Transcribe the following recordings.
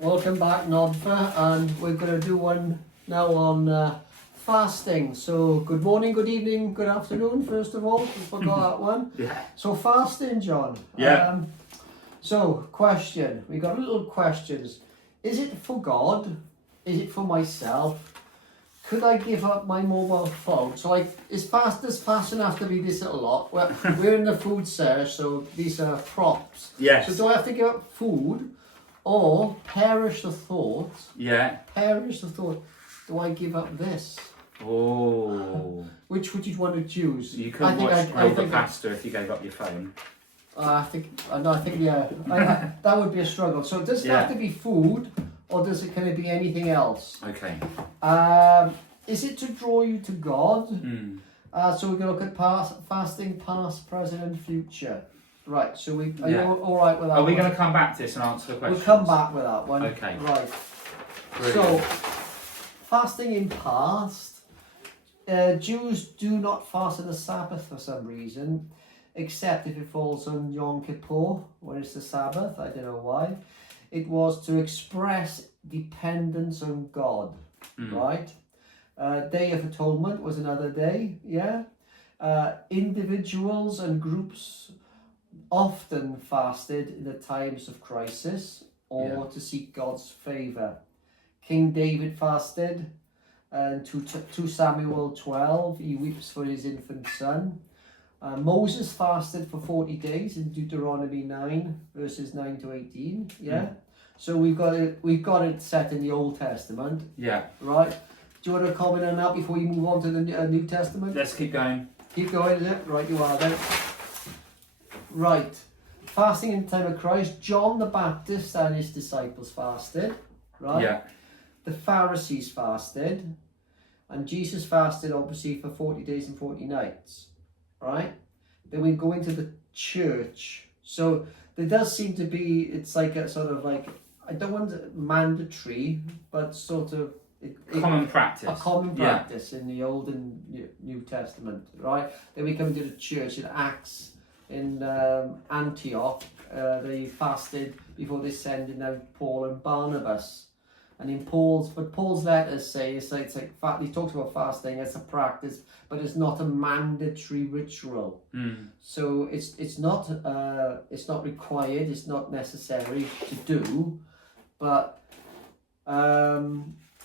Welcome back, Nodfa, and we're going to do one now on fasting. So, good morning, good evening, good afternoon, first of all. We forgot that one. Yeah. So, fasting, John. Yeah. So, question. We got little questions. Is it for God? Is it for myself? Could I give up my mobile phone? So, does fasting have to be this a lot? Well, we're in the food search, so these are props. Yes. So, do I have to give up food? Or perish the thought. Yeah. Perish the thought. Do I give up this? Oh. Which would you want to choose? You couldn't watch Grill the Pasta if you gave up your phone. I think yeah. That would be a struggle. So does it have to be food, or can it be anything else? Okay. Is it to draw you to God? So we're going to look at fasting, past, present, and future. Right, so are you all right with that? Are we going to come back to this and answer the questions? We'll come back with that one. Okay. Right. Brilliant. So, fasting in past, Jews do not fast on the Sabbath for some reason, except if it falls on Yom Kippur, when it's the Sabbath. I don't know why. It was to express dependence on God, right? Day of Atonement was another day, yeah? Individuals and groups often fasted in the times of crisis or to seek God's favour. King David fasted, and 2 Samuel 12, he weeps for his infant son. Moses fasted for 40 days in Deuteronomy 9, verses 9 to 18. So we've got it set in the Old Testament. Yeah. Right. Do you want to comment on that before you move on to the New Testament? Let's keep going. Keep going, is it? Right, you are then. Right. Fasting in the time of Christ. John the Baptist and his disciples fasted. Right? Yeah. The Pharisees fasted. And Jesus fasted, obviously, for 40 days and 40 nights. Right? Then we go into the church. So there does seem to be, it's like a sort of like, I don't want it mandatory, but sort of common practice. A common practice in the Old and New Testament, right? Then we come to the church in Acts in Antioch. They fasted before they sent out Paul and Barnabas. And in Paul's letters say it's like he talks about fasting as a practice, but it's not a mandatory ritual. So it's not required, it's not necessary to do, but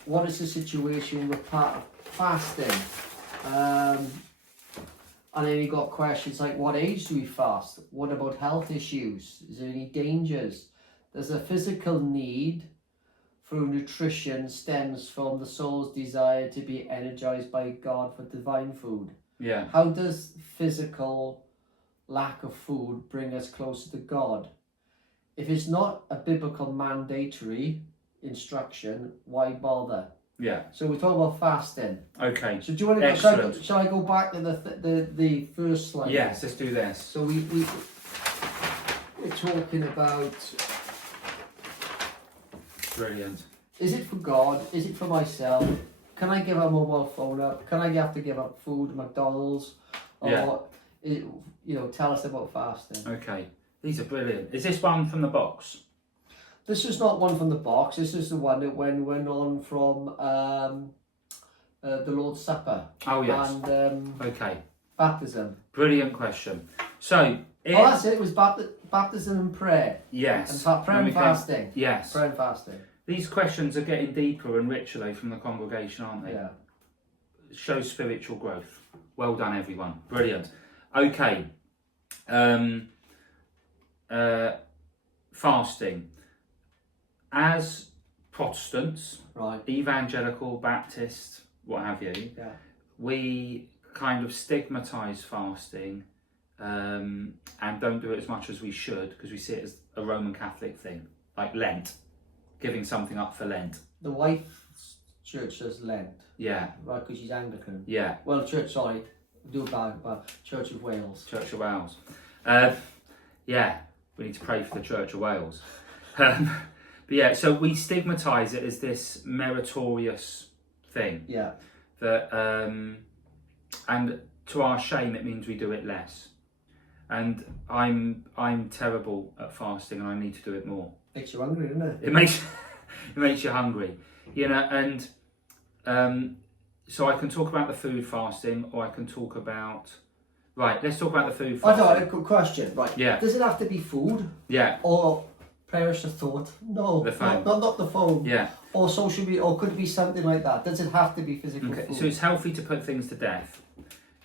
what is the situation with fasting? And then you got questions like, what age do we fast? What about health issues? Is there any dangers? There's a physical need through nutrition stems from the soul's desire to be energized by God for divine food. Yeah. How does physical lack of food bring us closer to God? If it's not a biblical mandatory instruction, why bother? Yeah. So we're talking about fasting. Okay. So do you want to shall I go back to the first slide? Yes, let's do this. So we're talking about, Brilliant. is it for God? Is it for myself? Can I give a mobile phone up? Can I have to give up food, McDonald's? Or tell us about fasting. Okay. These are brilliant. Is this one from the box? This is not one from the box. This is the one that went on from the Lord's Supper. Oh, yes. And Okay. baptism. Brilliant question. So, that's it. It was baptism and prayer. Yes. And prayer and fasting. Yes. Prayer and fasting. These questions are getting deeper and richer though from the congregation, aren't they? Yeah. It shows spiritual growth. Well done, everyone. Brilliant. Okay. Fasting. As Protestants, right, evangelical, Baptist, what have you, we kind of stigmatise fasting and don't do it as much as we should because we see it as a Roman Catholic thing, like Lent, giving something up for Lent. The wife's church does Lent. Yeah. Right, because she's Anglican. Yeah. Well, Church of Wales. Church of Wales. Yeah, we need to pray for the Church of Wales. But yeah, so we stigmatise it as this meritorious thing. Yeah. That and to our shame, it means we do it less. And I'm terrible at fasting, and I need to do it more. Makes you hungry, doesn't it? It makes It makes you hungry, and so I can talk about the food fasting, or I can talk about. Right, let's talk about the food I fasting. got a good question. Right. Yeah. Does it have to be food? Yeah. Or perish the thought? No. The phone. Not the phone. Yeah. Or social media, or could it be something like that? Does it have to be physical Okay. food? So it's healthy to put things to death.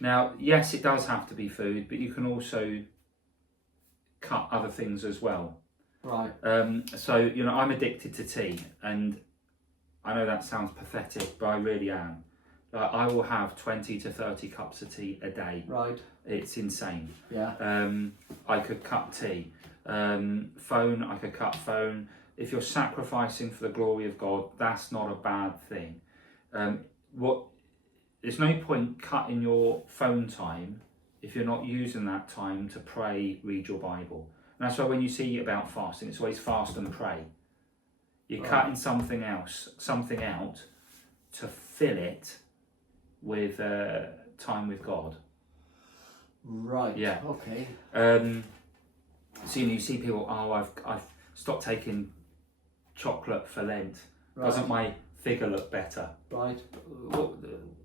Now, yes, it does have to be food, but you can also cut other things as well. Right. So I'm addicted to tea, and I know that sounds pathetic, but I really am. Like, I will have 20 to 30 cups of tea a day. Right. It's insane. Yeah. I could cut tea. Phone, I could cut phone. If you're sacrificing for the glory of God, that's not a bad thing. There's no point cutting your phone time if you're not using that time to pray, read your Bible. And that's why when you see about fasting, it's always fast and pray. You're cutting something out to fill it with time with God. Right. Yeah. Okay. So you see people, I've stopped taking chocolate for Lent. Right. Doesn't my figure look better? Right.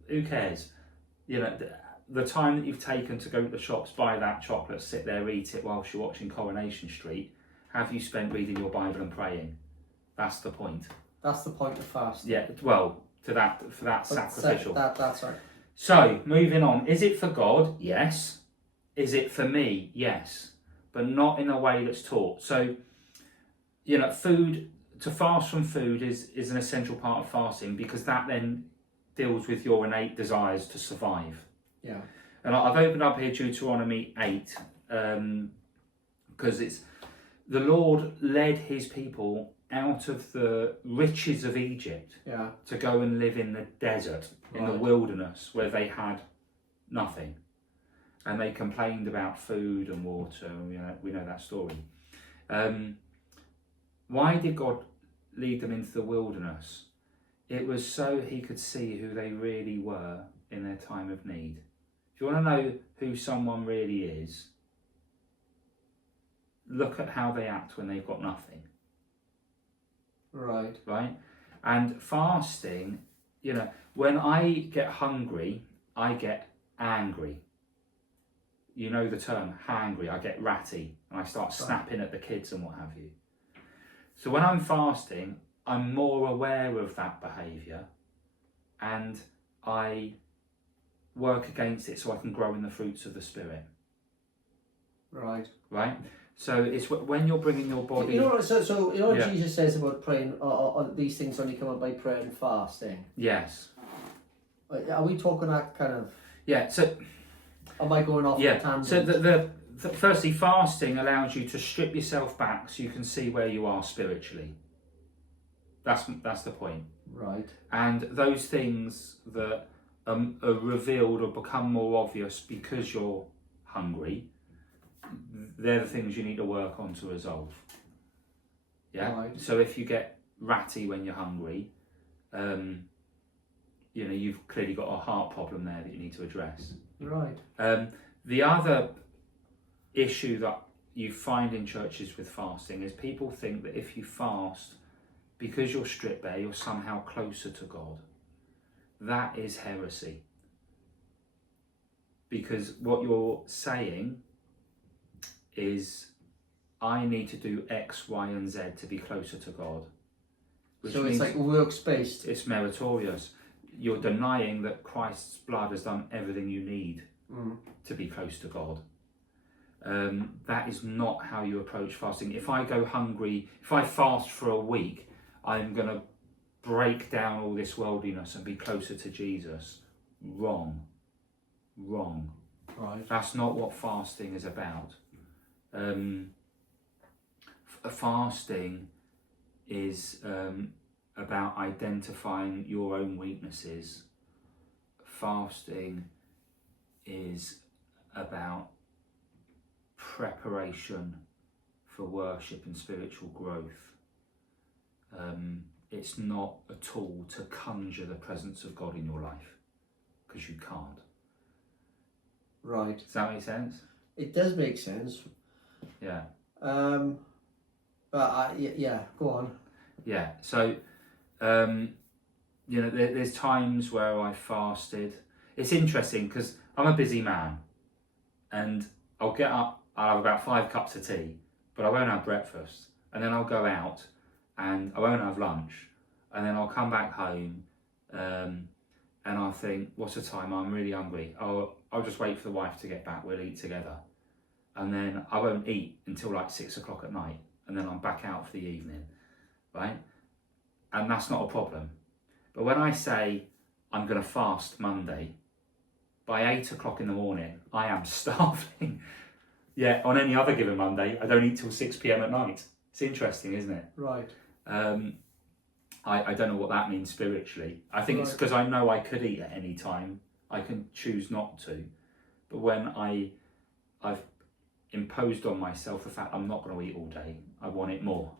Who cares? The time that you've taken to go to the shops, buy that chocolate, sit there, eat it whilst you're watching Coronation Street, have you spent reading your Bible and praying? That's the point. That's the point of fasting. Yeah, well, for that sacrificial. That's right. So, moving on. Is it for God? Yes. Is it for me? Yes. But not in a way that's taught. So, food, to fast from food is an essential part of fasting, because that then deals with your innate desires to survive. Yeah. And I've opened up here Deuteronomy 8, because it's the Lord led his people out of the riches of Egypt to go and live in the desert, in the wilderness, where they had nothing. And they complained about food and water, and we know that story. Why did God lead them into the wilderness? It was so he could see who they really were in their time of need. If you want to know who someone really is, look at how they act when they've got nothing. Right. Right? And fasting, when I get hungry, I get angry. You know the term, hangry. I get ratty, and I start snapping at the kids and what have you. So when I'm fasting, I'm more aware of that behaviour, and I work against it so I can grow in the fruits of the Spirit. Right. Right? So it's when you're bringing your body... what Jesus says about praying, these things only come up by prayer and fasting? Yes. Are we talking that kind of... Yeah, so... Am I going off the tangent? So the firstly, fasting allows you to strip yourself back so you can see where you are spiritually. That's the point. Right. And those things that are revealed or become more obvious because you're hungry, they're the things you need to work on to resolve. Yeah. Right. So if you get ratty when you're hungry, you've clearly got a heart problem there that you need to address. Right. The other issue that you find in churches with fasting is people think that if you fast, because you're stripped bare, you're somehow closer to God. That is heresy. Because what you're saying is, I need to do X, Y, and Z to be closer to God. So it's like works-based. It's meritorious. You're denying that Christ's blood has done everything you need to be close to God. That is not how you approach fasting. If I go hungry, if I fast for a week, I'm going to break down all this worldliness and be closer to Jesus. Wrong. Right. That's not what fasting is about. Fasting is about identifying your own weaknesses. Fasting is about preparation for worship and spiritual growth. It's not a tool to conjure the presence of God in your life, because you can't. Right. Does that make sense? It does make sense. Yeah. But go on. Yeah. So You know, there's times where I fasted. It's interesting because I'm a busy man, and I'll get up, I'll have about 5 cups of tea, but I won't have breakfast, and then I'll go out and I won't have lunch, and then I'll come back home, and I'll think, what's the time? I'm really hungry. I'll just wait for the wife to get back, we'll eat together. And then I won't eat until like 6 o'clock at night, and then I'm back out for the evening, right? And that's not a problem. But when I say I'm going to fast Monday, by 8 o'clock in the morning, I am starving. Yeah, on any other given Monday, I don't eat till 6 p.m. at night. It's interesting, isn't it? Right. I don't know what that means spiritually. I think it's because I know I could eat at any time. I can choose not to. But when I've imposed on myself the fact I'm not going to eat all day, I want it more.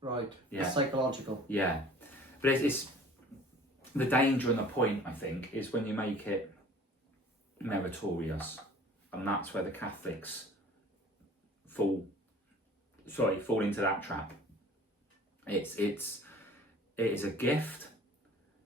Right. Yeah. It's psychological. Yeah. But it's the danger and the point, I think, is when you make it meritorious. And that's where the Catholics fall into that trap. It is a gift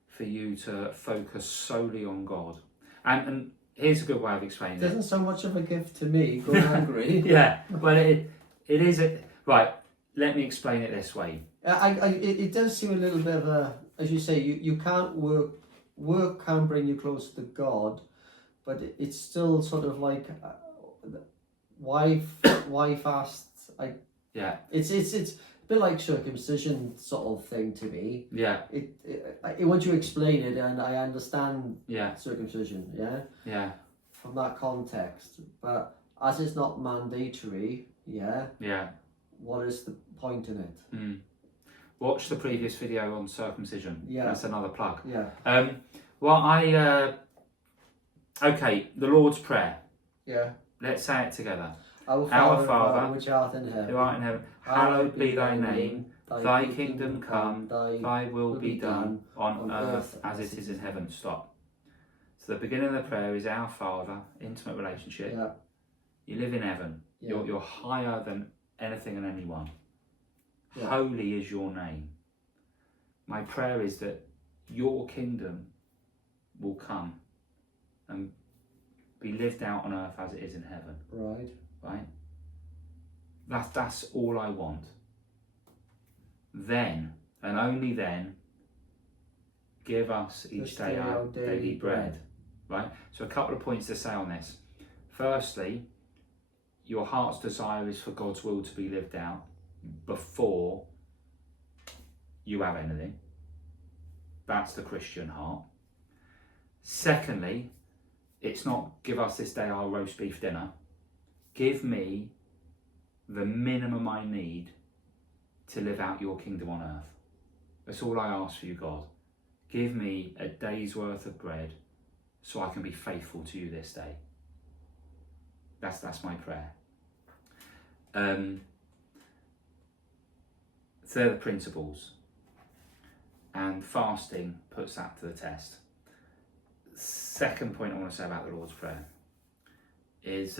for you to focus solely on God. And here's a good way of explaining it. Doesn't so much of a gift to me, going hungry. Yeah, well it is right, let me explain it this way. It does seem a little bit of a, as you say, you can't work can bring you closer to God, but it's still sort of like, why fast? Yeah. It's a bit like circumcision sort of thing to me. Yeah. Once you explain it, and I understand. Yeah. Circumcision. Yeah. Yeah. From that context, but as it's not mandatory. Yeah. Yeah. What is the point in it? Mm. Watch the previous video on circumcision. Yeah. That's another plug. Yeah. Well, okay, the Lord's Prayer. Yeah. Let's say it together. Our Father, which art in heaven, who art in heaven, hallowed be thy name. Thy kingdom come, thy will be done on earth as it is in heaven. Stop. So the beginning of the prayer is our Father, intimate relationship. Yeah. You live in heaven. Yeah. You're higher than anything and anyone. Yeah. Holy is your name. My prayer is that your kingdom will come and be lived out on earth as it is in heaven. Right. Right? That's all I want. Then, and only then, give us each day our daily bread. Right? So a couple of points to say on this. Firstly, your heart's desire is for God's will to be lived out before you have anything. That's the Christian heart. Secondly, it's not give us this day our roast beef dinner. Give me the minimum I need to live out your kingdom on earth. That's all I ask for you, God. Give me a day's worth of bread so I can be faithful to you this day. That's my prayer. So they're the principles. And fasting puts that to the test. Second point I want to say about the Lord's Prayer is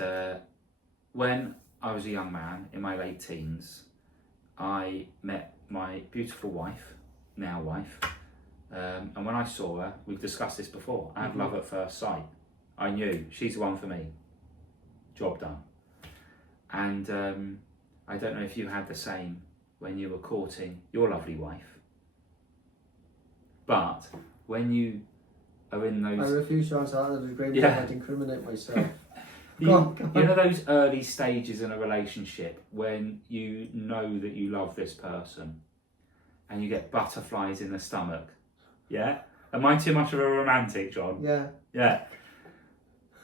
when I was a young man in my late teens, I met my beautiful wife, now wife, and when I saw her, we've discussed this before, I had love at first sight. I knew she's the one for me. Job done. And I don't know if you had the same when you were courting your lovely wife, but when you are in those... I refuse to answer that. There's a great deal I'd incriminate myself. You know those early stages in a relationship when you know that you love this person and you get butterflies in the stomach? Yeah? Am I too much of a romantic, John? Yeah. Yeah.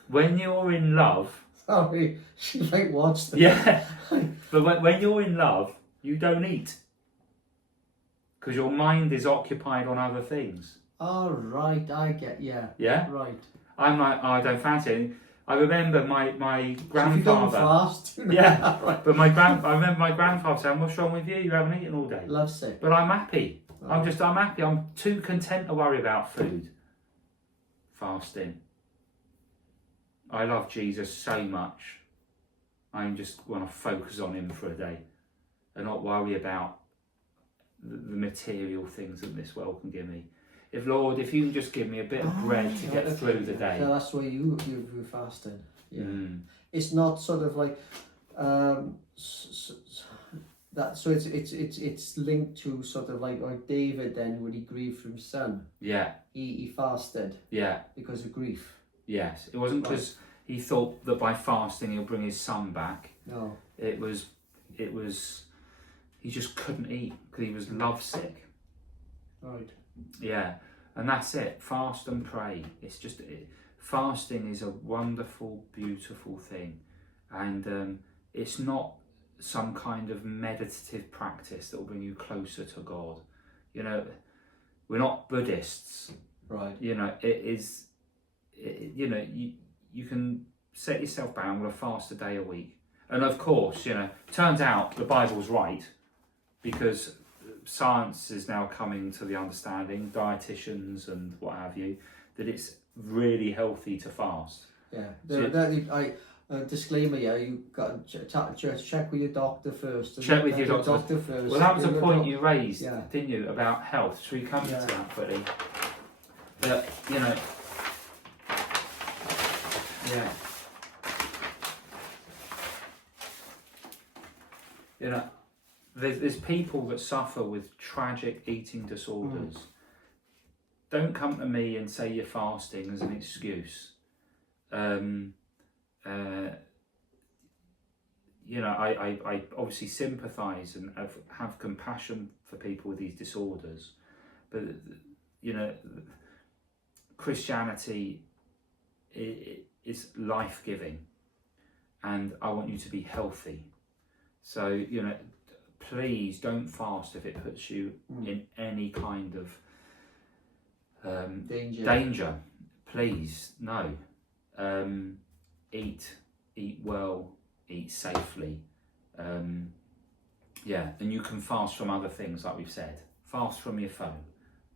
When you're in love... Sorry, she might watch this. Yeah. But when you're in love, you don't eat. Because your mind is occupied on other things. Oh, right, I get, yeah. Yeah? Right. I'm like, oh, I don't fancy anything. I remember my grandfather... So you don't fast? Yeah, right. But I remember my grandfather saying, what's wrong with you? You haven't eaten all day. Lovesick. But I'm happy. Oh. I'm happy. I'm too content to worry about food. Fasting. I love Jesus so much. I just want to focus on him for a day and not worry about the material things that this world can give me. If Lord, if you can just give me a bit of bread to get through the day. So that's why you're fasting. Yeah. Mm. It's not sort of like that. So it's linked to sort of like David then when he grieved for his son. Yeah. He fasted. Yeah. Because of grief. Yes. It wasn't because he thought that by fasting he'll bring his son back. No. It was he just couldn't eat because he was lovesick. Right. Yeah. And that's it. Fast and pray. It's just fasting is a wonderful, beautiful thing, and it's not some kind of meditative practice that will bring you closer to God. You know, we're not Buddhists. Right. You know, it is. You know, you can set yourself bound. We'll fast a day a week, and of course, you know, turns out the Bible's right, because science is now coming to the understanding, dietitians and what have you, that it's really healthy to fast. Yeah. Disclaimer, yeah, you got to check with your doctor first. Check with your doctor first. Well, that was a point you raised, yeah. didn't you, about health? Should we come to that, buddy? But, you know, yeah. You know, there's people that suffer with tragic eating disorders. Don't come to me and say you're fasting as an excuse. You know, I obviously sympathise and have compassion for people with these disorders, but you know, Christianity is life-giving, and I want you to be healthy. So, you know, please don't fast if it puts you in any kind of danger. Please, no. Eat well, eat safely. Yeah, and you can fast from other things, like we've said. Fast from your phone,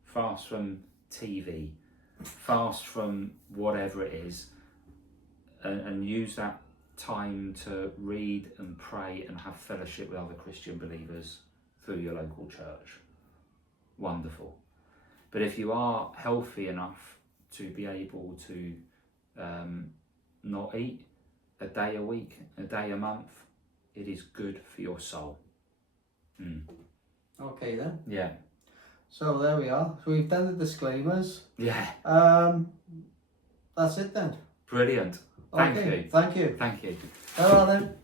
fast from TV, fast from whatever it is, and use that time to read and pray and have fellowship with other Christian believers through your local church. Wonderful. But if you are healthy enough to be able to not eat a day a week, a day a month, it is good for your soul. Okay then. Yeah. So there we are. So we've done the disclaimers. Yeah. That's it then. Brilliant. Thank you. Thank you. Thank you. All right then.